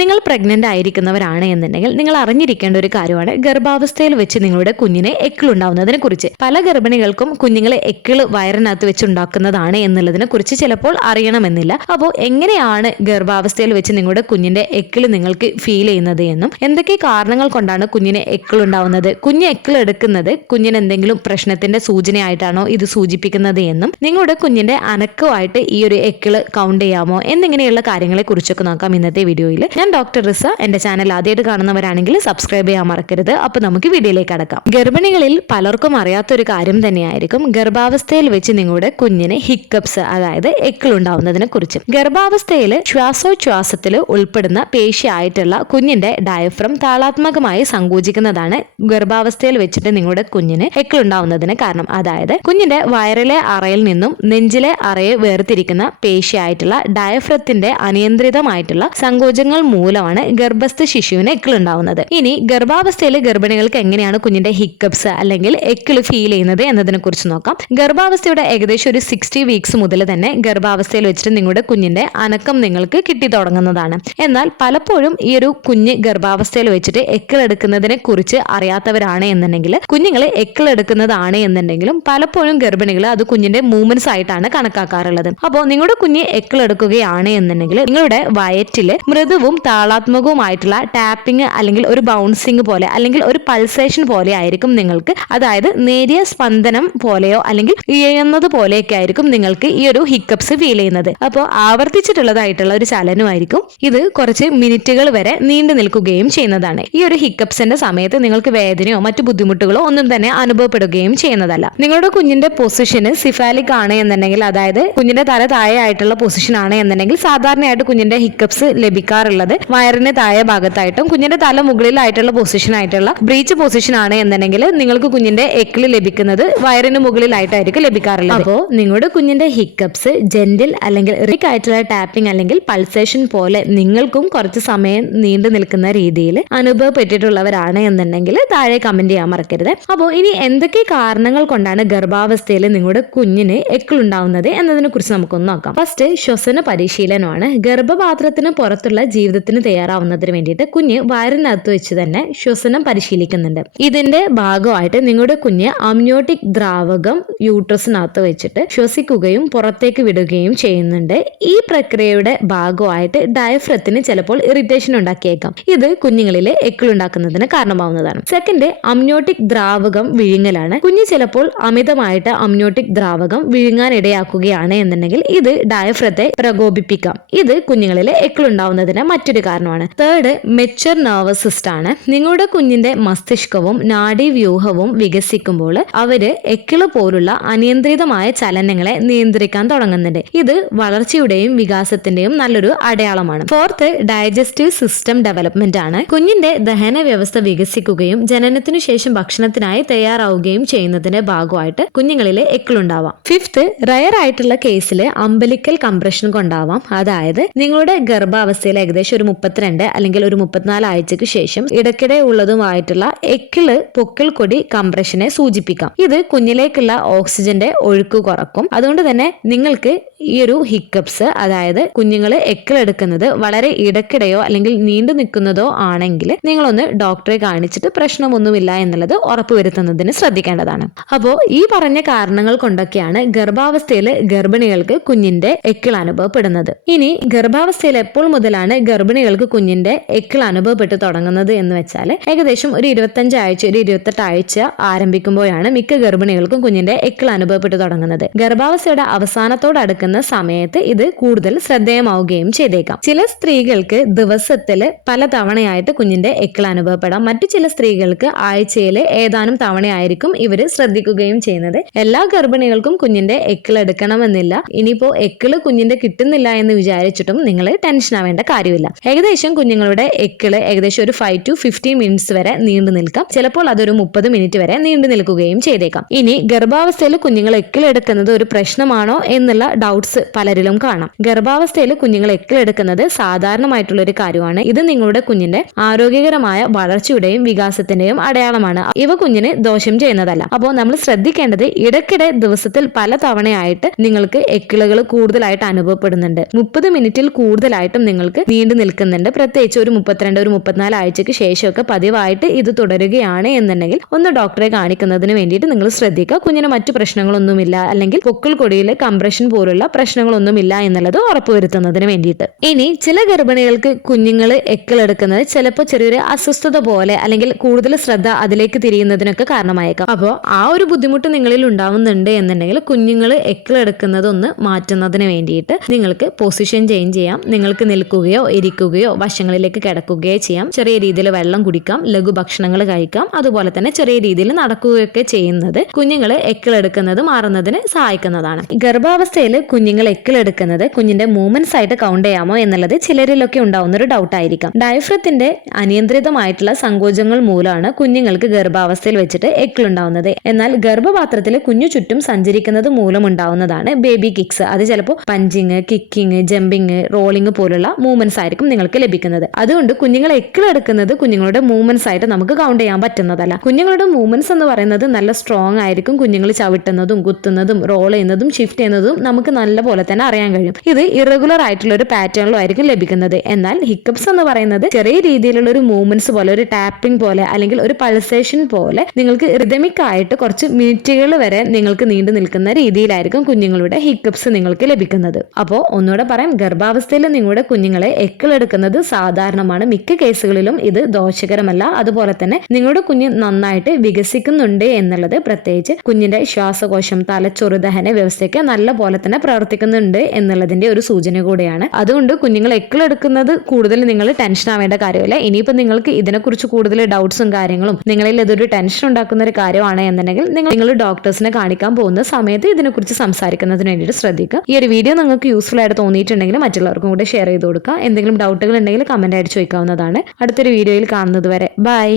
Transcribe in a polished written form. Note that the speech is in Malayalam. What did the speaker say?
നിങ്ങൾ പ്രഗ്നന്റ് ആയിരിക്കുന്നവരാണ് എന്നുണ്ടെങ്കിൽ നിങ്ങൾ അറിഞ്ഞിരിക്കേണ്ട ഒരു കാര്യമാണ് ഗർഭാവസ്ഥയിൽ വെച്ച് നിങ്ങളുടെ കുഞ്ഞിനെ എക്കിളുണ്ടാവുന്നതിനെ കുറിച്ച്. പല ഗർഭിണികൾക്കും കുഞ്ഞുങ്ങളെ എക്കിള് വയറിനകത്ത് വെച്ച് ഉണ്ടാക്കുന്നതാണ് എന്നുള്ളതിനെ കുറിച്ച് ചിലപ്പോൾ അറിയണമെന്നില്ല. അപ്പോൾ എങ്ങനെയാണ് ഗർഭാവസ്ഥയിൽ വെച്ച് നിങ്ങളുടെ കുഞ്ഞിന്റെ എക്കിള് നിങ്ങൾക്ക് ഫീൽ ചെയ്യുന്നത് എന്നും എന്തൊക്കെ കാരണങ്ങൾ കൊണ്ടാണ് കുഞ്ഞിന് എക്കിളുണ്ടാവുന്നത്, കുഞ്ഞ് എക്കിൾ എടുക്കുന്നത് കുഞ്ഞിന് എന്തെങ്കിലും പ്രശ്നത്തിന്റെ സൂചനയായിട്ടാണോ ഇത് സൂചിപ്പിക്കുന്നത് എന്നും നിങ്ങളുടെ കുഞ്ഞിന്റെ അനക്കമായിട്ട് ഈ ഒരു എക്കിള് കൗണ്ട് ചെയ്യാമോ എന്നിങ്ങനെയുള്ള കാര്യങ്ങളെ കുറിച്ചൊക്കെ നോക്കാം ഇന്നത്തെ വീഡിയോയിൽ. ഞാൻ ഡോക്ടർ റിസ. എന്റെ ചാനൽ ആദ്യമായിട്ട് കാണുന്നവരാണെങ്കിൽ സബ്സ്ക്രൈബ് ചെയ്യാൻ മറക്കരുത്. അപ്പൊ നമുക്ക് വീഡിയോയിലേക്ക് കടക്കാം. ഗർഭിണികളിൽ പലർക്കും അറിയാത്തൊരു കാര്യം തന്നെയായിരിക്കും ഗർഭാവസ്ഥയിൽ വെച്ച് നിങ്ങളുടെ കുഞ്ഞിന് ഹിക്കപ്സ്, അതായത് എക്കിളുണ്ടാവുന്നതിനെ കുറിച്ച്. ഗർഭാവസ്ഥയിൽ ശ്വാസോച്ഛ്വാസത്തിൽ ഉൾപ്പെടുന്ന പേശിയായിട്ടുള്ള കുഞ്ഞിന്റെ ഡയഫ്രം താളാത്മകമായി സങ്കോചിക്കുന്നതാണ് ഗർഭാവസ്ഥയിൽ വെച്ചിട്ട് നിങ്ങളുടെ കുഞ്ഞിന് എക്കിളുണ്ടാവുന്നതിന് കാരണം. അതായത് കുഞ്ഞിന്റെ വയറിലെ അറയിൽ നിന്നും നെഞ്ചിലെ അറയെ വേർതിരിക്കുന്ന പേശിയായിട്ടുള്ള ഡയഫ്രത്തിന്റെ അനിയന്ത്രിതമായിട്ടുള്ള സങ്കോചങ്ങൾ മൂലമാണ് ഗർഭസ്ഥ ശിശുവിന് എക്കിളുണ്ടാവുന്നത്. ഇനി ഗർഭാവസ്ഥയിൽ ഗർഭിണികൾക്ക് എങ്ങനെയാണ് കുഞ്ഞിന്റെ ഹിക്കപ്സ് അല്ലെങ്കിൽ എക്കിള് ഫീൽ ചെയ്യുന്നത് എന്നതിനെ കുറിച്ച് നോക്കാം. ഗർഭാവസ്ഥയുടെ ഏകദേശം ഒരു 60 വീക്സ് മുതൽ തന്നെ ഗർഭാവസ്ഥയിൽ വെച്ചിട്ട് നിങ്ങളുടെ കുഞ്ഞിന്റെ അനക്കം നിങ്ങൾക്ക് കിട്ടി തുടങ്ങുന്നതാണ്. എന്നാൽ പലപ്പോഴും ഈ ഒരു കുഞ്ഞ് ഗർഭാവസ്ഥയിൽ വെച്ചിട്ട് എക്കിളെടുക്കുന്നതിനെ കുറിച്ച് അറിയാത്തവരാണ് എന്നുണ്ടെങ്കിൽ കുഞ്ഞുങ്ങളെ എക്കിളെടുക്കുന്നതാണ് എന്നുണ്ടെങ്കിലും പലപ്പോഴും ഗർഭിണികൾ അത് കുഞ്ഞിന്റെ മൂവ്മെന്റ്സ് ആയിട്ടാണ് കണക്കാക്കാറുള്ളത്. അപ്പോൾ നിങ്ങളുടെ കുഞ്ഞ് എക്കിളെടുക്കുകയാണ് എന്നുണ്ടെങ്കിൽ നിങ്ങളുടെ വയറ്റില് മൃദുവും താളാത്മകവുമായിട്ടുള്ള ടാപ്പിംഗ് അല്ലെങ്കിൽ ഒരു ബൗൺസിങ് പോലെ അല്ലെങ്കിൽ ഒരു പൾസേഷൻ പോലെ ആയിരിക്കും നിങ്ങൾക്ക്, അതായത് നേരിയ സ്പന്ദനം പോലെയോ അല്ലെങ്കിൽ ഇഴയുന്നത് പോലെയൊക്കെ ആയിരിക്കും നിങ്ങൾക്ക് ഈ ഒരു ഹിക്കപ്സ് ഫീൽ ചെയ്യുന്നത്. അപ്പോൾ ആവർത്തിച്ചിട്ടുള്ളതായിട്ടുള്ള ഒരു ചലനമായിരിക്കും ഇത്. കുറച്ച് മിനിറ്റുകൾ വരെ നീണ്ടു നിൽക്കുകയും ചെയ്യുന്നതാണ്. ഈ ഒരു ഹിക്കപ്സിന്റെ സമയത്ത് നിങ്ങൾക്ക് വേദനയോ മറ്റു ബുദ്ധിമുട്ടുകളോ ഒന്നും തന്നെ അനുഭവപ്പെടുകയും ചെയ്യുന്നതല്ല. നിങ്ങളുടെ കുഞ്ഞിന്റെ പൊസിഷന് സിഫാലിക് ആണ് എന്നുണ്ടെങ്കിൽ, അതായത് കുഞ്ഞിന്റെ തല താഴെ ആയിട്ടുള്ള പൊസിഷൻ ആണ് എന്നുണ്ടെങ്കിൽ സാധാരണയായിട്ട് കുഞ്ഞിന്റെ ഹിക്കപ്സ് ലഭിക്കാറുള്ളത് വയറിന് താഴെ ഭാഗത്തായിട്ടും കുഞ്ഞിന്റെ തല മുകളിലായിട്ടുള്ള പൊസിഷൻ ആയിട്ടുള്ള ബ്രീച്ച് പൊസിഷൻ ആണ് എന്നുണ്ടെങ്കിൽ നിങ്ങൾക്ക് കുഞ്ഞിന്റെ എക്കിള് ലഭിക്കുന്നത് വയറിന് മുകളിലായിട്ടായിരിക്കും ലഭിക്കാറുള്ളത്. അപ്പോൾ നിങ്ങളുടെ കുഞ്ഞിന്റെ ഹിക്കപ്സ് ജെന്റിൽ അല്ലെങ്കിൽ റിക് ആയിട്ടുള്ള ടാപ്പിംഗ് അല്ലെങ്കിൽ പൾസേഷൻ പോലെ നിങ്ങൾക്കും കുറച്ച് സമയം നീണ്ടു നിൽക്കുന്ന രീതിയിൽ അനുഭവപ്പെട്ടിട്ടുള്ളവരാണ് എന്നുണ്ടെങ്കിൽ താഴെ കമന്റ് ചെയ്യാൻ മറക്കരുത്. അപ്പോൾ ഇനി എന്തൊക്കെ കാരണങ്ങൾ കൊണ്ടാണ് ഗർഭാവസ്ഥയിൽ നിങ്ങളുടെ കുഞ്ഞിന് എക്കിളുണ്ടാവുന്നത് എന്നതിനെ കുറിച്ച് നമുക്കൊന്ന് നോക്കാം. ഫസ്റ്റ് ശ്വസന പരിശീലനമാണ്. ഗർഭപാത്രത്തിന് പുറത്തുള്ള ജീവിതത്തിന് തയ്യാറാവുന്നതിന് വേണ്ടിയിട്ട് കുഞ്ഞ് വയറിനകത്ത് വെച്ച് തന്നെ ശ്വസനം പരിശീലിക്കുന്നുണ്ട്. ഇതിന്റെ ഭാഗമായിട്ട് നിങ്ങളുടെ കുഞ്ഞ് അമ്നിയോട്ടിക് ദ്രാവകം യൂട്രസിനകത്ത് വെച്ചിട്ട് ശ്വസിക്കുകയും പുറത്തേക്ക് വിടുകയും ചെയ്യുന്നുണ്ട്. ഈ പ്രക്രിയയുടെ ഭാഗമായിട്ട് ഡയഫ്രത്തിന് ചിലപ്പോൾ ഇറിറ്റേഷൻ ഉണ്ടാക്കിയേക്കാം. ഇത് കുഞ്ഞുങ്ങളിലെ എക്കിളുണ്ടാക്കുന്നതിന് കാരണമാവുന്നതാണ്. സെക്കൻഡ്, അമ്നിയോട്ടിക് ദ്രാവകം വിഴുങ്ങലാണ്. കുഞ്ഞ് ചിലപ്പോൾ അമിതമായിട്ട് അമ്നിയോട്ടിക് ദ്രാവകം വിഴുങ്ങാൻ ഇടയാക്കുകയാണ് എന്നുണ്ടെങ്കിൽ ഇത് ഡയഫ്രത്തെ പ്രകോപിപ്പിക്കാം. ഇത് കുഞ്ഞുങ്ങളിലെ എക്കിളുണ്ടാവുന്നതിന് മറ്റൊരു കാരണമാണ്. തേർഡ്, മെച്ചർ നെർവസ് സിസ്റ്റം ആണ്. നിങ്ങളുടെ കുഞ്ഞിന്റെ മസ്തിഷ്കവും നാഡീവ്യൂഹവും വികസിക്കുമ്പോൾ അവര് എക്കിള് പോലുള്ള അനിയന്ത്രിതമായ ചലനങ്ങളെ നിയന്ത്രിക്കാൻ തുടങ്ങുന്നുണ്ട്. ഇത് വളർച്ചയുടെയും വികാസത്തിന്റെയും നല്ലൊരു അടയാളമാണ്. ഫോർത്ത്, ഡൈജസ്റ്റീവ് സിസ്റ്റം ഡെവലപ്മെന്റ് ആണ്. കുഞ്ഞിന്റെ ദഹന വ്യവസ്ഥ വികസിക്കുകയും ജനനത്തിനു ശേഷം ഭക്ഷണത്തിനായി തയ്യാറാവുകയും ചെയ്യുന്നതിന്റെ ഭാഗമായിട്ട് കുഞ്ഞുങ്ങളിലെ എക്കിളുണ്ടാവാം. ഫിഫ്ത്ത്, റയർ ആയിട്ടുള്ള കേസിൽ അംബലിക്കൽ കംപ്രഷൻ കൊണ്ടാവാം. അതായത് നിങ്ങളുടെ ഗർഭാവസ്ഥയിൽ ഏകദേശം ഒരു 32 അല്ലെങ്കിൽ ഒരു 34 ആഴ്ചക്ക് ശേഷം ഇടയ്ക്കിടെ ഉള്ളതുമായിട്ടുള്ള എക്കിള് പൊക്കിൾ കൊടി കംപ്രഷനെ സൂചിപ്പിക്കാം. ഇത് കുഞ്ഞിലേക്കുള്ള ഓക്സിജന്റെ ഒഴുക്ക് കുറക്കും. അതുകൊണ്ട് തന്നെ നിങ്ങൾക്ക് ഈ ഒരു ഹിക്കപ്സ്, അതായത് കുഞ്ഞുങ്ങള് എക്കിളെടുക്കുന്നത് വളരെ ഇടയ്ക്കിടെയോ അല്ലെങ്കിൽ നീണ്ടു നിൽക്കുന്നതോ ആണെങ്കിൽ നിങ്ങളൊന്ന് ഡോക്ടറെ കാണിച്ചിട്ട് പ്രശ്നമൊന്നുമില്ല എന്നുള്ളത് ഉറപ്പുവരുത്തുന്നതിന് ശ്രദ്ധിക്കേണ്ടതാണ്. അപ്പോൾ ഈ പറഞ്ഞ കാരണങ്ങൾ കൊണ്ടൊക്കെയാണ് ഗർഭാവസ്ഥയിൽ ഗർഭിണികൾക്ക് കുഞ്ഞിന്റെ എക്കിൾ അനുഭവപ്പെടുന്നത്. ഇനി ഗർഭാവസ്ഥയിൽ എപ്പോൾ മുതലാണ് ഗർഭിണികൾക്ക് കുഞ്ഞിന്റെ എക്കിൾ അനുഭവപ്പെട്ടു തുടങ്ങുന്നത് എന്ന് വെച്ചാൽ ഏകദേശം ഒരു 25 ആഴ്ച ഒരു 28 ആഴ്ച ആരംഭിക്കുമ്പോഴാണ് മിക്ക ഗർഭിണികൾക്കും കുഞ്ഞിന്റെ എക്കിൾ അനുഭവപ്പെട്ടു തുടങ്ങുന്നത്. ഗർഭാവസ്ഥയുടെ അവസാനത്തോടടുക്കുന്ന സമയത്ത് ഇത് കൂടുതൽ ശ്രദ്ധേയമാവുകയും ചെയ്തേക്കാം. ചില സ്ത്രീകൾക്ക് ദിവസത്തിൽ പല തവണയായിട്ട് കുഞ്ഞിന്റെ എക്കിൾ അനുഭവപ്പെടാം. മറ്റു ചില സ്ത്രീകൾക്ക് ആഴ്ചയിൽ ഏതാനും തവണയായിരിക്കും ഇവര് ശ്രദ്ധിക്കുകയും ചെയ്യുന്നത്. എല്ലാ ഗർഭിണികൾക്കും കുഞ്ഞിന്റെ എക്കിൾ എടുക്കണമെന്നില്ല. ഇനിയിപ്പോ എക്കിള് കുഞ്ഞിന്റെ കിട്ടുന്നില്ല എന്ന് വിചാരിച്ചിട്ടും നിങ്ങൾ ടെൻഷൻ ആവേണ്ട കാര്യമില്ല. ഏകദേശം കുഞ്ഞുങ്ങളുടെ എക്കിള് ഏകദേശം ഒരു 5 to 15 മിനിറ്റ്സ് വരെ നീണ്ടു നിൽക്കാം. ചിലപ്പോൾ അതൊരു 30 മിനിറ്റ് വരെ നീണ്ടു നിൽക്കുകയും ചെയ്തേക്കാം. ഇനി ഗർഭാവസ്ഥയിൽ കുഞ്ഞുങ്ങൾ എക്കിളെടുക്കുന്നത് ഒരു പ്രശ്നമാണോ എന്നുള്ള ഡൗട്ട്സ് പലരിലും കാണാം. ഗർഭാവസ്ഥയിൽ കുഞ്ഞുങ്ങൾ എക്കിളെടുക്കുന്നത് സാധാരണമായിട്ടുള്ള ഒരു കാര്യമാണ്. ഇത് നിങ്ങളുടെ കുഞ്ഞിന്റെ ആരോഗ്യകരമായ വളർച്ചയുടെയും വികാസത്തിന്റെയും അടയാളമാണ്. ഇവ കുഞ്ഞിന് ദോഷം ചെയ്യുന്നതല്ല. അപ്പോൾ നമ്മൾ ശ്രദ്ധിക്കേണ്ടത് ഇടയ്ക്കിടെ ദിവസത്തിൽ പല തവണയായിട്ട് നിങ്ങൾക്ക് എക്കിളുകൾ കൂടുതലായിട്ട് അനുഭവപ്പെടുന്നുണ്ട്. 30 മിനിറ്റിൽ കൂടുതലായിട്ടും നിങ്ങൾക്ക് നീണ്ടു നിൽക്കുന്നുണ്ട്, പ്രത്യേകിച്ച് ഒരു 32 ഒരു 34 ആഴ്ചയ്ക്ക് ശേഷമൊക്കെ പതിവായിട്ട് ഇത് തുടരുകയാണ് എന്നുണ്ടെങ്കിൽ ഒന്ന് ഡോക്ടറെ കാണിക്കുന്നതിന് വേണ്ടിയിട്ട് നിങ്ങൾ ശ്രദ്ധിക്കുക. കുഞ്ഞിന് മറ്റു പ്രശ്നങ്ങളൊന്നുമില്ല, അല്ലെങ്കിൽ പൊക്കിൾ കൊടിയിൽ കംപ്രഷൻ പോലുള്ള പ്രശ്നങ്ങളൊന്നുമില്ല എന്നുള്ളത് ഉറപ്പുവരുത്തുന്നതിന് വേണ്ടിയിട്ട്. ഇനി ചില ഗർഭിണികൾക്ക് കുഞ്ഞുങ്ങൾ എക്കിളെടുക്കുന്നത് ചിലപ്പോൾ ചെറിയൊരു അസ്വസ്ഥത പോലെ അല്ലെങ്കിൽ കൂടുതൽ ശ്രദ്ധ അതിലേക്ക് തിരിയുന്നതിനൊക്കെ കാരണമായേക്കാം. അപ്പോൾ ആ ഒരു ബുദ്ധിമുട്ട് നിങ്ങളിൽ ഉണ്ടാവുന്നുണ്ട് എന്നുണ്ടെങ്കിൽ കുഞ്ഞുങ്ങൾ എക്കിളെടുക്കുന്നത് ഒന്ന് മാറ്റുന്നതിന് വേണ്ടിയിട്ട് നിങ്ങൾക്ക് പൊസിഷൻ ചേഞ്ച് ചെയ്യാം. നിങ്ങൾക്ക് നിൽക്കുകയോ ഇരിക്കുകയോ വശങ്ങളിലേക്ക് കിടക്കുകയോ ചെയ്യാം. ചെറിയ രീതിയിൽ വെള്ളം കുടിക്കാം, ലഘു ഭക്ഷണങ്ങൾ കഴിക്കാം. അതുപോലെ തന്നെ ചെറിയ രീതിയിൽ നടക്കുകയൊക്കെ ചെയ്യുന്നത് കുഞ്ഞുങ്ങൾ എക്കിളെടുക്കുന്നത് മാറുന്നതിന് സഹായിക്കുന്നതാണ്. ഗർഭാവസ്ഥയിൽ കുഞ്ഞുങ്ങൾ എക്കിളെടുക്കുന്നത് കുഞ്ഞിന്റെ മൂവ്മെന്റ്സ് ആയിട്ട് കൗണ്ട് ചെയ്യാമോ എന്നുള്ളത് ചിലരിലൊക്കെ ഉണ്ടാവുന്ന ഒരു ഡൗട്ട് ആയിരിക്കാം. ഡയഫ്രത്തിന്റെ അനിയന്ത്രിതമായിട്ടുള്ള സങ്കോചങ്ങൾ മൂലമാണ് കുഞ്ഞുങ്ങൾക്ക് ഗർഭാവസ്ഥയിൽ വെച്ചിട്ട് എക്കിളുണ്ടാവുന്നത്. എന്നാൽ ഗർഭപാത്രത്തിൽ കുഞ്ഞു ചുറ്റും സഞ്ചരിക്കുന്നത് മൂലം ഉണ്ടാവുന്നതാണ് ബേബി കിക്സ്. അത് ചിലപ്പോൾ പഞ്ചിങ്, കിക്കിങ്, ജമ്പിങ്, റോളിങ് പോലുള്ള മൂവ്മെന്റ്സ് ആയിരിക്കും നിങ്ങൾക്ക് ലഭിക്കുന്നത്. അതുകൊണ്ട് കുഞ്ഞുങ്ങൾ എക്കിളെടുക്കുന്നത് കുഞ്ഞുങ്ങളുടെ മൂവ്മെന്റ്സ് ആയിട്ട് നമുക്ക് കൗണ്ട് ചെയ്യാൻ പറ്റുന്നതല്ല. കുഞ്ഞുങ്ങളുടെ മൂവ്മെന്റ്സ് എന്ന് പറയുന്നത് നല്ല സ്ട്രോങ് ആയിരിക്കും. കുഞ്ഞുങ്ങൾ ചവിട്ടുന്നതും കുത്തുന്നതും റോൾ ചെയ്യുന്നതും ഷിഫ്റ്റ് ചെയ്യുന്നതും നമുക്ക് നല്ല പോലെ തന്നെ അറിയാൻ കഴിയും. ഇത് ഇറഗുലർ ആയിട്ടുള്ള ഒരു പാറ്റേണിലും ആയിരിക്കും ലഭിക്കുന്നത്. എന്നാൽ ഹിക്കപ്സ് എന്ന് പറയുന്നത് ചെറിയ രീതിയിലുള്ള ഒരു മൂവ്മെന്റ്സ് പോലെ, ഒരു ടാപ്പിംഗ് പോലെ അല്ലെങ്കിൽ ഒരു പൾസേഷൻ പോലെ നിങ്ങൾക്ക് റിതമിക് ആയിട്ട് കുറച്ച് മിനിറ്റുകൾ വരെ നിങ്ങൾക്ക് നീണ്ടു നിൽക്കുന്ന രീതിയിലായിരിക്കും കുഞ്ഞുങ്ങളുടെ ഹിക്കപ്സ് നിങ്ങൾക്ക് ലഭിക്കുന്നത്. അപ്പോൾ ഒന്നുകൂടെ പറയാം, ഗർഭാവസ്ഥയിൽ നിങ്ങളുടെ കുഞ്ഞുങ്ങളെ എക്കിളെടുക്കുന്നത് സാധാരണമാണ്. മിക്ക കേസുകളിലും ഇത് ദോഷകരമല്ല. അതുപോലെ തന്നെ നിങ്ങളുടെ കുഞ്ഞ് നന്നായിട്ട് വികസിക്കുന്നുണ്ട് എന്നുള്ളത്, പ്രത്യേകിച്ച് കുഞ്ഞിന്റെ ശ്വാസകോശം, തലച്ചോറ്, ദഹന വ്യവസ്ഥയൊക്കെ നല്ല പോലെ തന്നെ പ്രവർത്തിക്കുന്നുണ്ട് എന്നുള്ളതിന്റെ ഒരു സൂചന കൂടെയാണ്. അതുകൊണ്ട് കുഞ്ഞുങ്ങൾ എക്കിളെടുക്കുന്നത് കൂടുതൽ നിങ്ങൾ ടെൻഷൻ ആവേണ്ട കാര്യമില്ല. ഇനിയിപ്പോൾ നിങ്ങൾക്ക് ഇതിനെക്കുറിച്ച് കൂടുതൽ ഡൗട്ട്സും കാര്യങ്ങളും നിങ്ങളിൽ ഇതൊരു ടെൻഷൻ ഉണ്ടാക്കുന്ന ഒരു കാര്യമാണ് എന്നുണ്ടെങ്കിൽ നിങ്ങൾ ഡോക്ടേഴ്സിനെ കാണിക്കാൻ പോകുന്ന സമയത്ത് ഇതിനെക്കുറിച്ച് സംസാരിക്കുന്നതിന് വേണ്ടിയിട്ട് ശ്രദ്ധിക്കുക. ഈ ഒരു വീഡിയോ നിങ്ങൾക്ക് യൂസ്ഫുൾ ആയിട്ട് തോന്നിയിട്ടുണ്ടെങ്കിൽ മറ്റുള്ളവർക്കും കൂടെ ഷെയർ ചെയ്ത് കൊടുക്കുക. എന്തെങ്കിലും ഡൗട്ടുകൾ ഉണ്ടെങ്കിൽ കമന്റ് ആയിട്ട് ചോദിക്കാവുന്നതാണ്. അടുത്തൊരു വീഡിയോയിൽ കാണുന്നത് വരെ ബൈ.